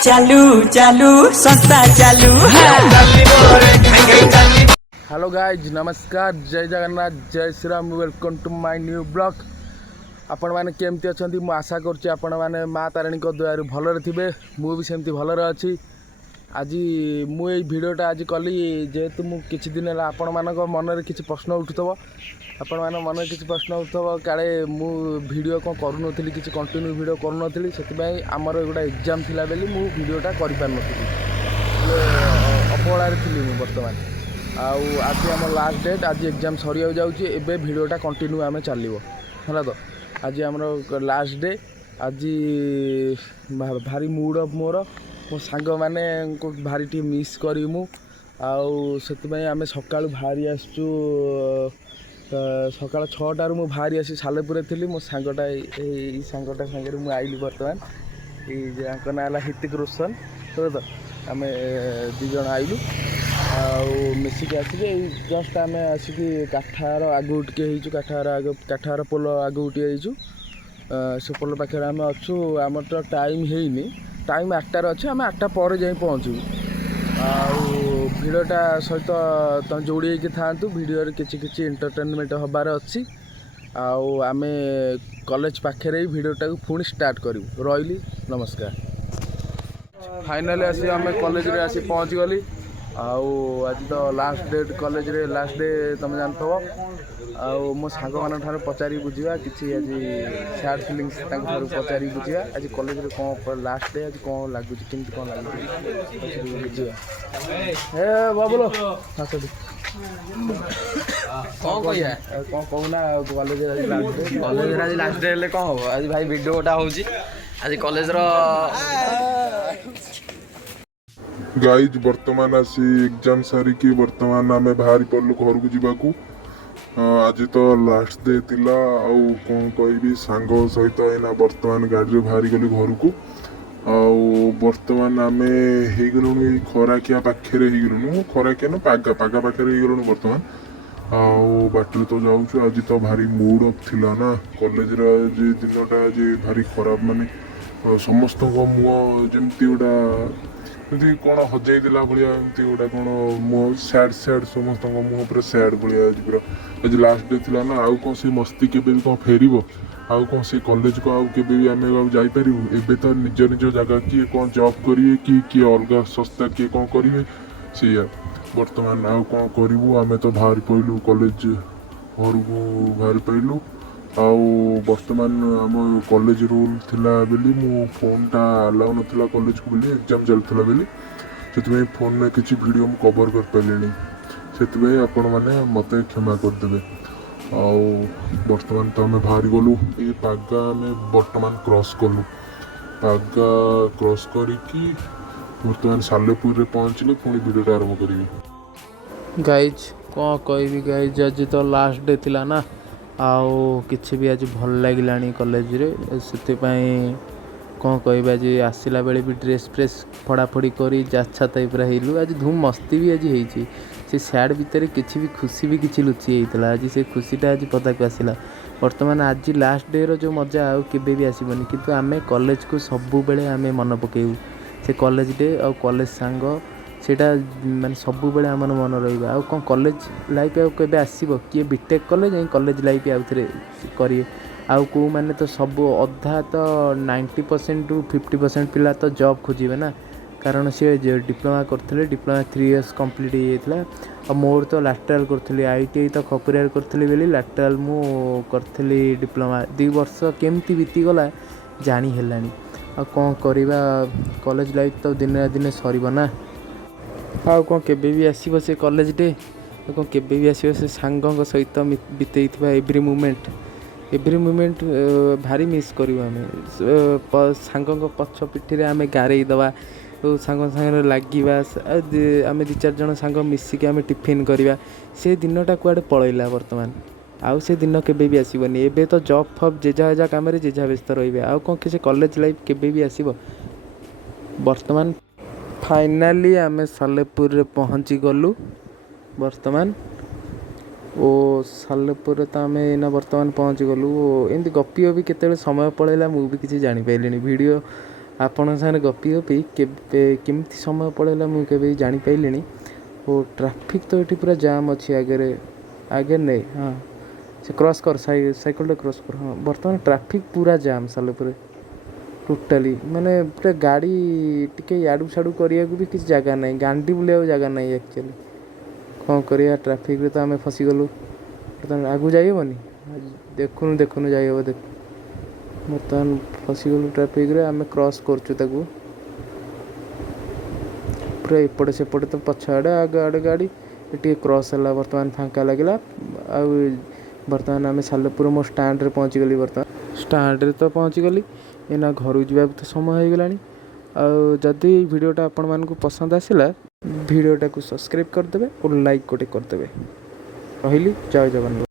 चालू चालू संस्था चालू। हेलो गाइज नमस्कार जय जगन्नाथ जय Shri Ram welcome to my new blog. आपण मैंने केमती अच्छा मुझे आशा करुँचे आपण मैंने माँ तारिणी दयारू भलरे थे मुझे सेमती भलरे अच्छी। आज मुझे भिडटा आज कली जेहेतु मु किछि दिन है आपण मान मन किसी प्रश्न उठुव आपण मान मन किसी प्रश्न उठुव काले मु वीडियो कौन करूँ कि कंटिन्यू वीडियो करूँ से आमर गोटे एग्जाम थिला बेली मु वीडियोटा कर पार अबहला थी बर्तमान आज आम लास्ट डेट आज एग्जाम सरिया जाऊँगी एबे वीडियोटा कंटिन्यू आम चलो है तो आज आम लास्ट डे आज भारी मूड अफ मोर मो सांग मैंने भारी टी मिस करी मु आउ आम सका बाहरी आसचु सका 6टारू मु बाहरी आसी सालेपुर थी मो सांगटा सांगटा सागर मुझे आइली बर्तमान ये ना हितिक रोशन तो आम दीज आइलु मिसिक आसिक जस्ट आम आसिक काठार आगू टे काठार पोल आगू टे से पोल पाखे आम अच्छु आम तो टाइम है टाइम 8टार अच्छे आम 8टा पर जाई पहुँचू भिडटा सहित तुम जोड़ी होगी था भिडियो किसी एंटरटेनमेंट हबार अच्छी आम कॉलेज पाखे भिडियोटा पुणी स्टार्ट करूँ रही नमस्कार। फाइनाली आसी आम कॉलेज रे आसी पहुँच गली आज तो लास्ट डेट कॉलेज रे लास्ट डे तुम जानव मो सांग मान ठार पचारि बुझा कि आज सैड फिलिंग्स पचारि बुझा आज कॉलेज रे कौन लास्ट डे आज कौन लगुच केमती कौन लगुच बुझा हे बाबुलो कौन कहिया कौन कहूना कॉलेज आज लास्ट डे हेले कौन हम आज भाई वीडियोटा होची आज कॉलेज रो गाइज बर्तमान आसी एग्जाम सारिकी बर्तमान आम बाहरी पड़लु घर को जावाकू आज तो लास्ट डे थिला आउ कौन कहबी सांग सहित एना बर्तमान गाड़ी बाहरी गली घर को बर्तमान आम हो खराखिया पाखे हो खराखिया ना पागा पागा पाखे हो बर्तमान बाटर तो जाऊँ आज तो भारी मूड अफ थिला ना कॉलेज दिनटा आज भारी खराब माने समस्त मुह जमती गोटा एमती कौन हजाई देला भाया एमती गोटा कौन मुह सैड सैड समस्त मुह पूरा सैड भाया आज पूरा आज लास्ट डे थिला ना आउ कौन से मस्ती केबे भी कौन फेर आउ कौन से कॉलेज को आउ केबे भी आम जापर एबे तो निज निज जगह किए कौन जॉब करेंगे कि किए अलग संस्था किए कौन करेंगे सी बर्तमान आउ कौन करूँ आम तो बाहरी पड़लु कॉलेज घर को बाहरी पड़लु बर्तमान आम कॉलेज रूल थिला बेली मो फोनटा अलाउ नथिला कॉलेज को बोली एग्जाम चलता बेली से फोन में किसी वीडियो मु कवर कर पारे से आपण मैंने मत क्षमा करदे बर्तमान तो आम बाहरी गलु ये पागा आम बर्तमान क्रॉस कलु पागा क्रॉस करी बर्तमान सालेपुर पहुँचले पुणी वीडियो आरंभ करी। गाइज कौन कहबी गाइज आज तो लास्ट डे थिला ना आउ किछि भी आज भल लगिलानी कॉलेज रे से कौन कह आज आसला बेले भी ड्रेस फ्रेस फड़ाफड़ी करी जाछा टाइप हेलु आज धूम मस्ती भी आज होती से सैड भितर किसी भी खुशी भी किसी लुचि होता आज से खुशीटा आज पता को आसला बर्तमान आज लास्ट डे रो जो मजा आउ केबे भी आसबनी किंतु आमे कॉलेज को सबु बेले आमे मन पकेबू से कॉलेज डे और कॉलेज सांग सेटा माने सबु बेले आम मन रहा आउ कौन कॉलेज लाइफ आउ केबे आसीबो किए बीटेक कॉलेज कॉलेज लाइफ आउ थे करिए आउ को माने तो सब अधा तो 90% टू 50% पिला तो जॉब खोजे ना कारण सी डिप्लोमा करते डिप्लोमा 3 इयर्स कंप्लीट होता और मोर तो लैटराल करी ITI तो खपुरिया करी बोली लैटराल मु करी डिप्लोमा 2 वर्ष केमती बीतीगला जानी हेलानी आ कौन करवा कॉलेज लाइफ तो दिन दिन सर ना आउ कौन केबे भी आसीबो से कॉलेज डे कौन केबे भी आसीबो से सांगों सहित बीते एव्री मोमेंट भारी मिस करूँ आम सांगों पछ पिठी आम गारे दवा सांग सागर लगे आम 2-4 जन सांग मिसिक आम टिफिन करवा से दिनटा कुआडे पलैला बर्तमान आउ से दिन केबे भी आसबनी एबे तो जॉब फब जेजा जेजा काम जेजा व्यस्त रे आउ कौन किसी कॉलेज लाइफ केबे भी आसब बर्तमान फाइनाली आम सालेपुर रे पहुँची गलु बर्तमान सालेपुर तो आम एना बर्तमान पहुँची गलु एमती गपी भी केते समय पलैला मुझे किसी जानी पाइलिनी वीडियो ଆପଣଙ୍କ ସାଙ୍ଗରେ ଗପି ଗପି କେମିତି ସମୟ ପଳେଇଲା ମୁଁ କେବେ ଜାଣିପାରିଲିନି। ଓ ଟ୍ରାଫିକ୍ ତ ଏଠି ପୁରା ଜାମ୍ ଅଛି ଆଗରେ ନେଇ ହଁ ସେ କ୍ରସ୍ କର ସାଇକେଲଟା କ୍ରସ୍ କର। ହଁ ବର୍ତ୍ତମାନ ଟ୍ରାଫିକ୍ ପୁରା ଜାମ୍ ସାଲେପୁରରେ ଟୋଟାଲି, ମାନେ ପୁରା ଗାଡ଼ି ଟିକେ ଇଆଡ଼ୁ ସାଡ଼ୁ କରିବାକୁ ବି କିଛି ଜାଗା ନାହିଁ, ଗାଣ୍ଡି ବୁଲିବାକୁ ଜାଗା ନାହିଁ ଆକ୍ଚୁଆଲି। କ'ଣ କରିବା, ଟ୍ରାଫିକ୍ରେ ତ ଆମେ ଫସିଗଲୁ। ବର୍ତ୍ତମାନ ଆଗକୁ ଯାଇହେବନି, ଦେଖୁନୁ ଯାଇହେବ ଦେଖ। ବର୍ତ୍ତମାନ ଫସିଗଲୁ ଟ୍ରାଫିକ୍ରେ, ଆମେ କ୍ରସ୍ କରୁଛୁ ତାକୁ ପୁରା ଏପଟେ ସେପଟେ ତ ପଛ ଆଡ଼େ ଆଗ ଆଡ଼େ ଗାଡ଼ି ଟିକେ କ୍ରସ୍ ହେଲା। ବର୍ତ୍ତମାନ ଫାଙ୍କା ଲାଗିଲା। ଆଉ ବର୍ତ୍ତମାନ ଆମେ ସାଲେପୁର ମୋ ଷ୍ଟାଣ୍ଡରେ ପହଞ୍ଚିଗଲି। ବର୍ତ୍ତମାନ ଷ୍ଟାଣ୍ଡରେ ତ ପହଞ୍ଚିଗଲି, ଏଇନା ଘରକୁ ଯିବାକୁ ତ ସମୟ ହେଇଗଲାଣି। ଆଉ ଯଦି ଏଇ ଭିଡ଼ିଓଟା ଆପଣମାନଙ୍କୁ ପସନ୍ଦ ଆସିଲା ଭିଡ଼ିଓଟାକୁ ସବସ୍କ୍ରାଇବ୍ କରିଦେବେ ଓ ଲାଇକ୍ ଗୋଟେ କରିଦେବେ। ରହିଲି, ଜୟ ଜଗନ୍ନାଥ।